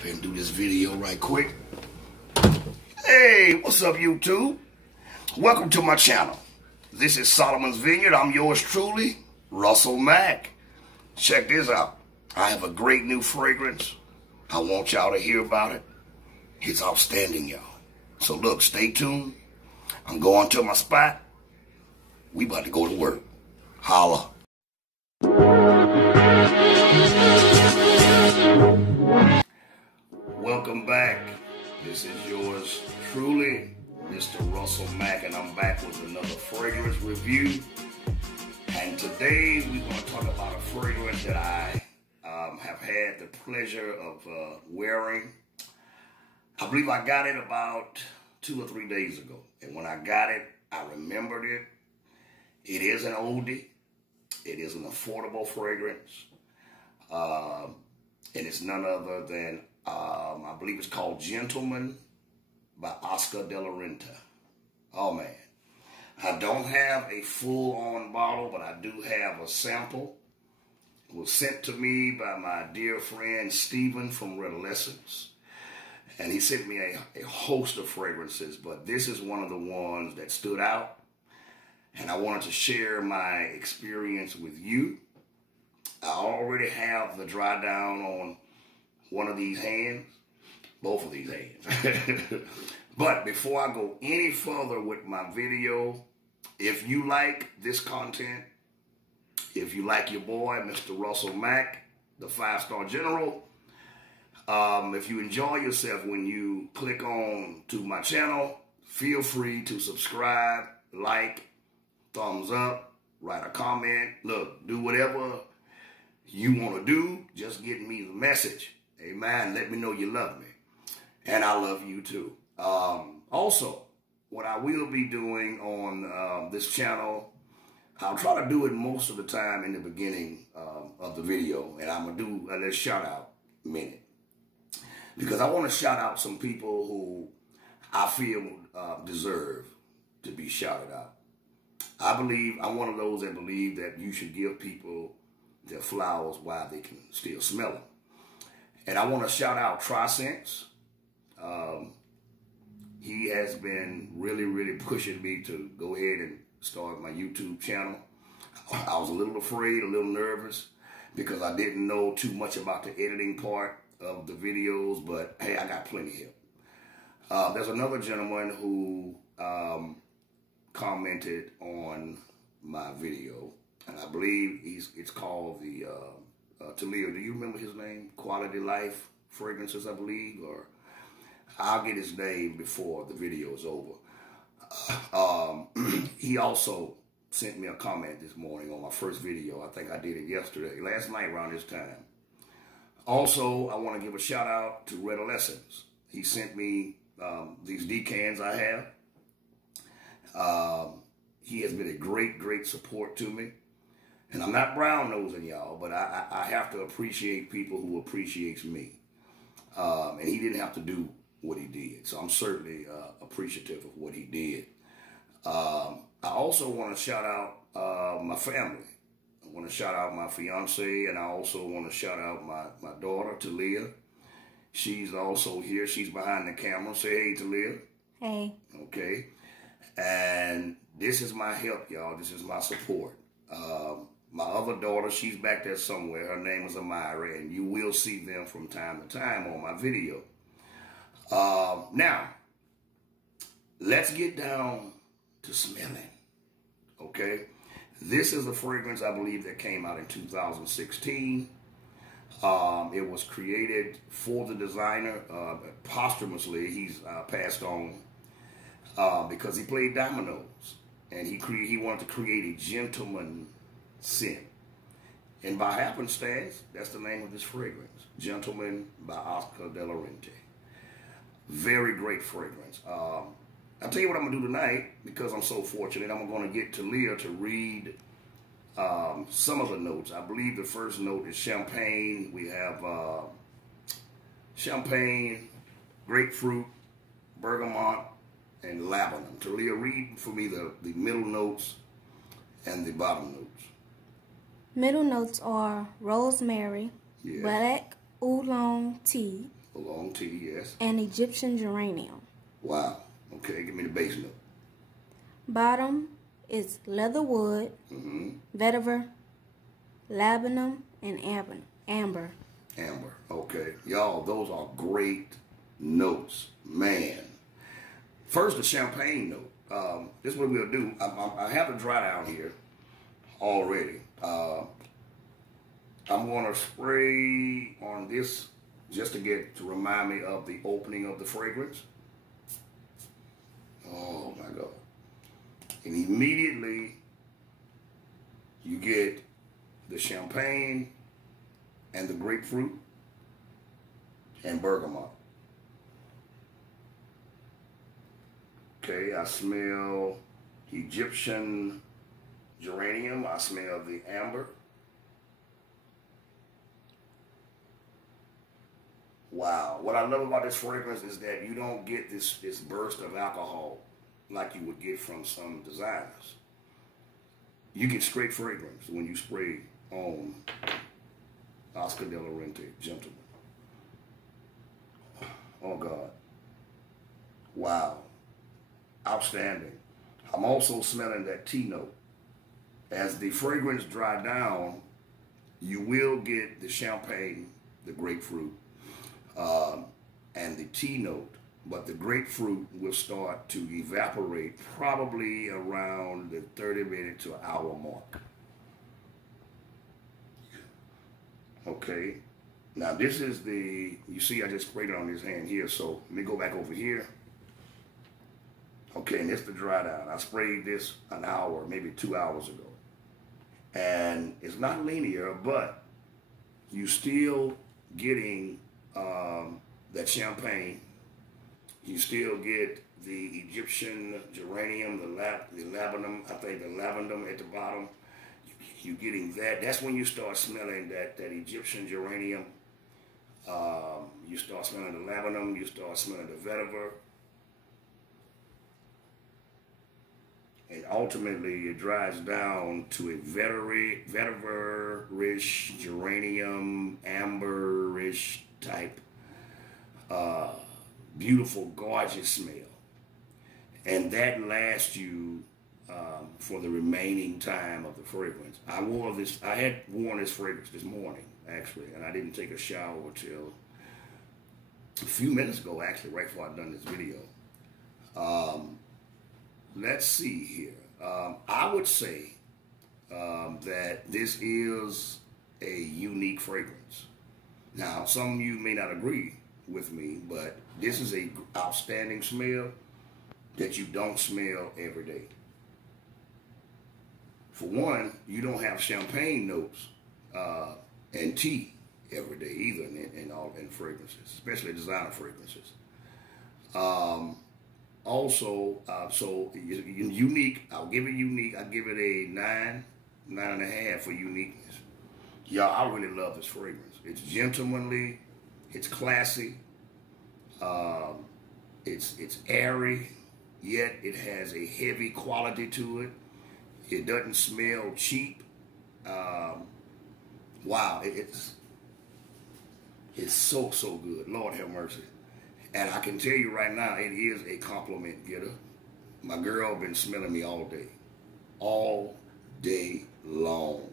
up here and do this video right quick. Hey, what's up, YouTube? Welcome to my channel. This is Solomon's Vineyard. I'm yours truly, Russell Mack. Check this out. I have a great new fragrance. I want y'all to hear about it. It's outstanding, y'all. So look, stay tuned. I'm going to my spot. We about to go to work. Holla. Welcome back. This is yours truly, Mr. Russell Mack, and I'm back with another fragrance review. And today we're going to talk about a fragrance that I have had the pleasure of wearing. I believe I got it about 2 or 3 days ago. And when I got it, I remembered it. It is an oldie. It is an affordable fragrance. And it's none other than, I believe it's called Gentleman by Oscar de la Renta. Oh, man. I don't have a full-on bottle, but I do have a sample. It was sent to me by my dear friend Stephen from Redolessence. And he sent me a host of fragrances, but this is one of the ones that stood out. And I wanted to share my experience with you. I already have the dry down on one of these hands, both of these hands. But before I go any further with my video, if you like this content, if you like your boy, Mr. Russell Mack, the 5-star general, if you enjoy yourself when you click on to my channel, feel free to subscribe, like, thumbs up, write a comment. Look, do whatever you want to do. Just get me the message. Amen. Let me know you love me. And I love you too. Also, what I will be doing on this channel, I'll try to do it most of the time in the beginning of the video. And I'm going to do a little shout out minute. Because I want to shout out some people who I feel deserve to be shouted out. I'm one of those that believe that you should give people their flowers while they can still smell them. And I want to shout out Trisense. He has been really pushing me to go ahead and start my YouTube channel. I was a little afraid, a little nervous, because I didn't know too much about the editing part of the videos, but hey, I got plenty here. There's another gentleman who commented on my video, and I believe it's called the Talia. Do you remember his name? Quality Life Fragrances, I believe, or I'll get his name before the video is over. He also sent me a comment this morning on my first video. I think I did it last night around this time. Also, I want to give a shout out to Redolessence. He sent me these decans I have. He has been a great support to me. And I'm not brown-nosing y'all, but I have to appreciate people who appreciates me. And he didn't have to do what he did. So I'm certainly appreciative of what he did. I also want to shout out my family. I want to shout out my fiance, and I also want to shout out my daughter, Talia. She's also here. She's behind the camera. Say hey, Talia. Hey. Okay. And this is my help, y'all. This is my support. My other daughter, she's back there somewhere. Her name is Amira, and you will see them from time to time on my video. Now, let's get down to smelling, okay? This is a fragrance, I believe, that came out in 2016. It was created for the designer posthumously. He's passed on because he played dominoes, and he wanted to create a gentleman scent. And by happenstance, that's the name of this fragrance, Gentleman by Oscar de la Renta. Very great fragrance. I'll tell you what I'm going to do tonight, because I'm so fortunate. I'm going to get Talia to read some of the notes. I believe the first note is champagne. We have champagne, grapefruit, bergamot, and laburnum. Talia, read for me the middle notes and the bottom notes. Middle notes are rosemary, black oolong tea, long tea, yes. And Egyptian geranium. Wow. Okay, give me the base note. Bottom is leatherwood, vetiver, laburnum, and amber. Amber. Okay. Y'all, those are great notes. Man. First, the champagne note. This is what we'll do. I have the dry down here already. I'm going to spray on this just to remind me of the opening of the fragrance. Oh my God. And immediately you get the champagne and the grapefruit and bergamot. Okay, I smell Egyptian geranium. I smell the amber. Wow. What I love about this fragrance is that you don't get this burst of alcohol like you would get from some designers. You get straight fragrance when you spray on Oscar de la Renta Gentleman. Oh God. Wow. Outstanding. I'm also smelling that tea note. As the fragrance dry down, you will get the champagne, the grapefruit, and the tea note, but the grapefruit will start to evaporate probably around the 30-minute to an hour mark. Okay, now this is you see I just sprayed it on this hand here, so let me go back over here. Okay, and it's the dry down. I sprayed this an hour, maybe 2 hours ago. And it's not linear, but you still getting that champagne. You still get the Egyptian geranium, the laburnum, I think the lavender at the bottom. You're getting that. That's when you start smelling that Egyptian geranium. You start smelling the laburnum. You start smelling the vetiver. And ultimately, it dries down to a vetiver-ish, geranium, amber-ish type, beautiful, gorgeous smell. And that lasts you for the remaining time of the fragrance. I had worn this fragrance this morning, actually, and I didn't take a shower until a few minutes ago, actually, right before I done this video. Let's see here. I would say that this is a unique fragrance. Now, some of you may not agree with me, but this is a outstanding smell that you don't smell every day. For one, you don't have champagne notes and tea every day either in fragrances, especially designer fragrances. Also, so unique, I'll give it unique. I give it a 9.5 for uniqueness. Y'all, I really love this fragrance. It's gentlemanly, it's classy, it's airy, yet it has a heavy quality to it. It doesn't smell cheap. Wow, it's so good. Lord have mercy. And I can tell you right now, it is a compliment getter. My girl been smelling me all day long.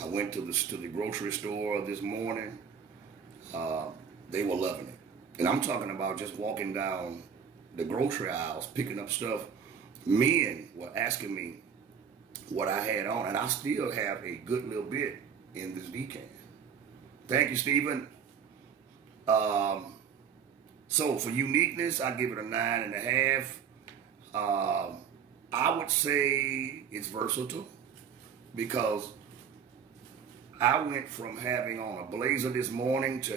I went to the grocery store this morning. They were loving it. And I'm talking about just walking down the grocery aisles, picking up stuff. Men were asking me what I had on, and I still have a good little bit in this decan. Thank you, Stephen. So for uniqueness, I give it a 9.5. I would say it's versatile because I went from having on a blazer this morning to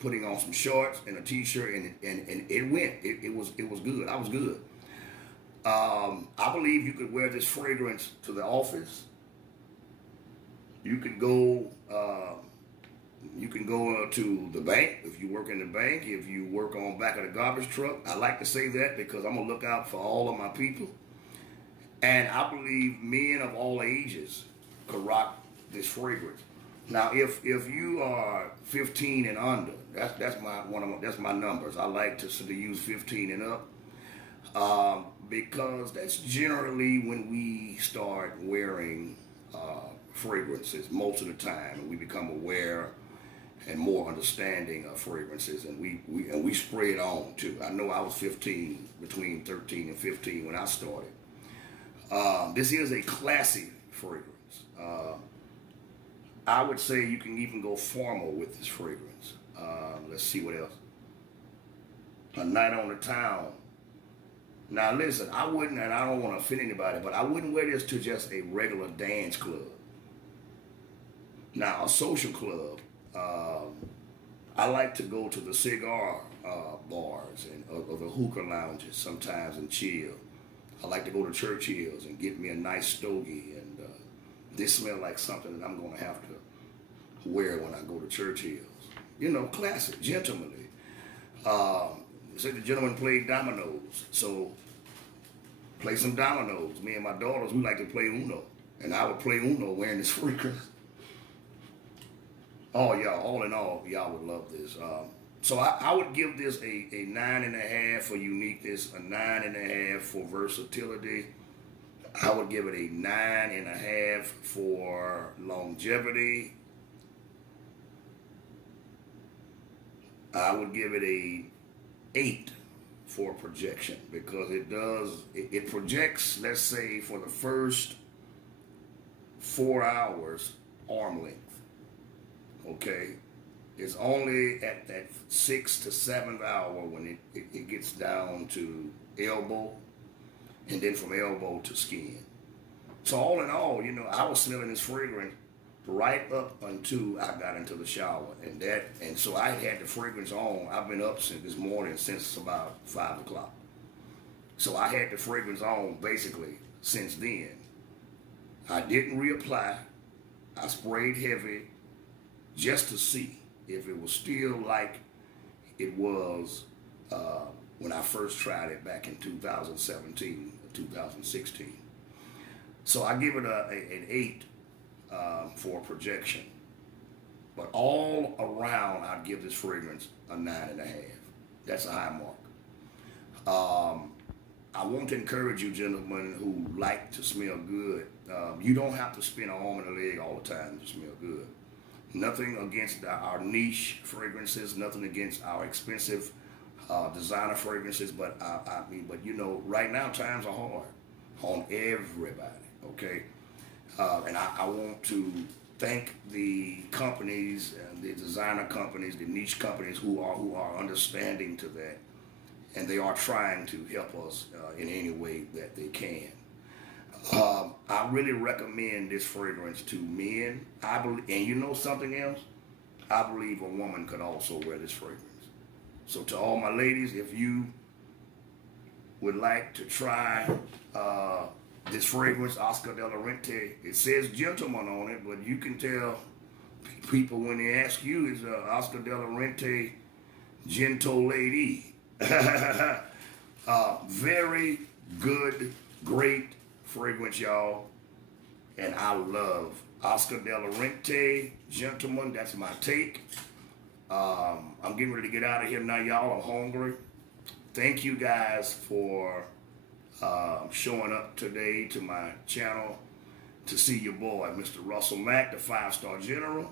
putting on some shorts and a t-shirt, and it went. It was good. I was good. I believe you could wear this fragrance to the office. You could go. You can go to the bank if you work in the bank, if you work on back of the garbage truck. I like to say that because I'm going to look out for all of my people. And I believe men of all ages could rock this fragrance. Now, if you are 15 and under, that's my numbers. I like to use 15 and up, because that's generally when we start wearing fragrances most of the time, and we become aware and more understanding of fragrances, and we spray it on too. I know I was 15, between 13 and 15 when I started. This is a classy fragrance. I would say you can even go formal with this fragrance. Let's see what else. A night on the town. Now listen, I wouldn't, and I don't want to offend anybody, but I wouldn't wear this to just a regular dance club. Now, a social club, I like to go to the cigar bars or the hookah lounges sometimes and chill. I like to go to Churchill's and get me a nice stogie, and this smells like something that I'm going to have to wear when I go to Churchill's. You know, classic, gentlemanly. Say the gentleman played dominoes, so play some dominoes. Me and my daughters, we like to play Uno, and I would play Uno wearing this fragrance. Oh, y'all, all in all, y'all would love this. So I would give this a 9.5 for uniqueness, a 9.5 for versatility. I would give it a 9.5 for longevity. I would give it a 8 for projection, because it projects, let's say, for the first 4 hours, arm length. Okay, it's only at that 6th to 7th hour when it gets down to elbow, and then from elbow to skin. So all in all, you know, I was smelling this fragrance right up until I got into the shower, and so I had the fragrance on. I've been up since this morning, since about 5 o'clock. So I had the fragrance on basically since then. I didn't reapply. I sprayed heavy, just to see if it was still like it was when I first tried it back in 2017 or 2016. So I give it an 8 for projection. But all around, I'd give this fragrance a 9.5. That's a high mark. I want to encourage you, gentlemen, who like to smell good. You don't have to spin an arm and a leg all the time to smell good. Nothing against our niche fragrances, nothing against our expensive designer fragrances, but I mean, you know, right now times are hard on everybody, okay? And I want to thank the companies, the designer companies, the niche companies who are understanding to that, and they are trying to help us in any way that they can. I really recommend this fragrance to men. I believe, and you know something else? I believe a woman could also wear this fragrance. So to all my ladies, if you would like to try this fragrance, Oscar de la Renta, it says gentleman on it, but you can tell people when they ask you, is Oscar de la Renta gentle lady. Very good, great fragrance, y'all, and I love Oscar de la Renta, gentlemen. That's my take. I'm getting ready to get out of here now, y'all. I'm hungry. Thank you guys for showing up today to my channel to see your boy, Mr. Russell Mack, the 5-star general.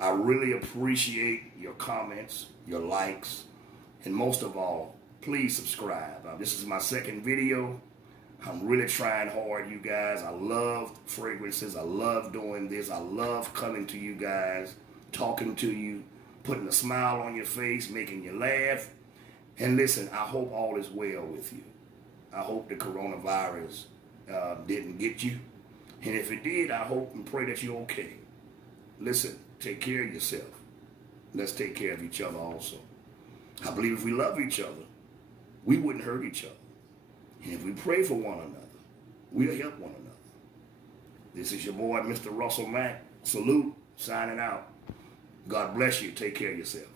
I really appreciate your comments, your likes, and most of all, please subscribe. This is my second video. I'm really trying hard, you guys. I love fragrances. I love doing this. I love coming to you guys, talking to you, putting a smile on your face, making you laugh. And listen, I hope all is well with you. I hope the coronavirus didn't get you. And if it did, I hope and pray that you're okay. Listen, take care of yourself. Let's take care of each other also. I believe if we love each other, we wouldn't hurt each other. And if we pray for one another, we'll help one another. This is your boy, Mr. Russell Mack. Salute, signing out. God bless you. Take care of yourself.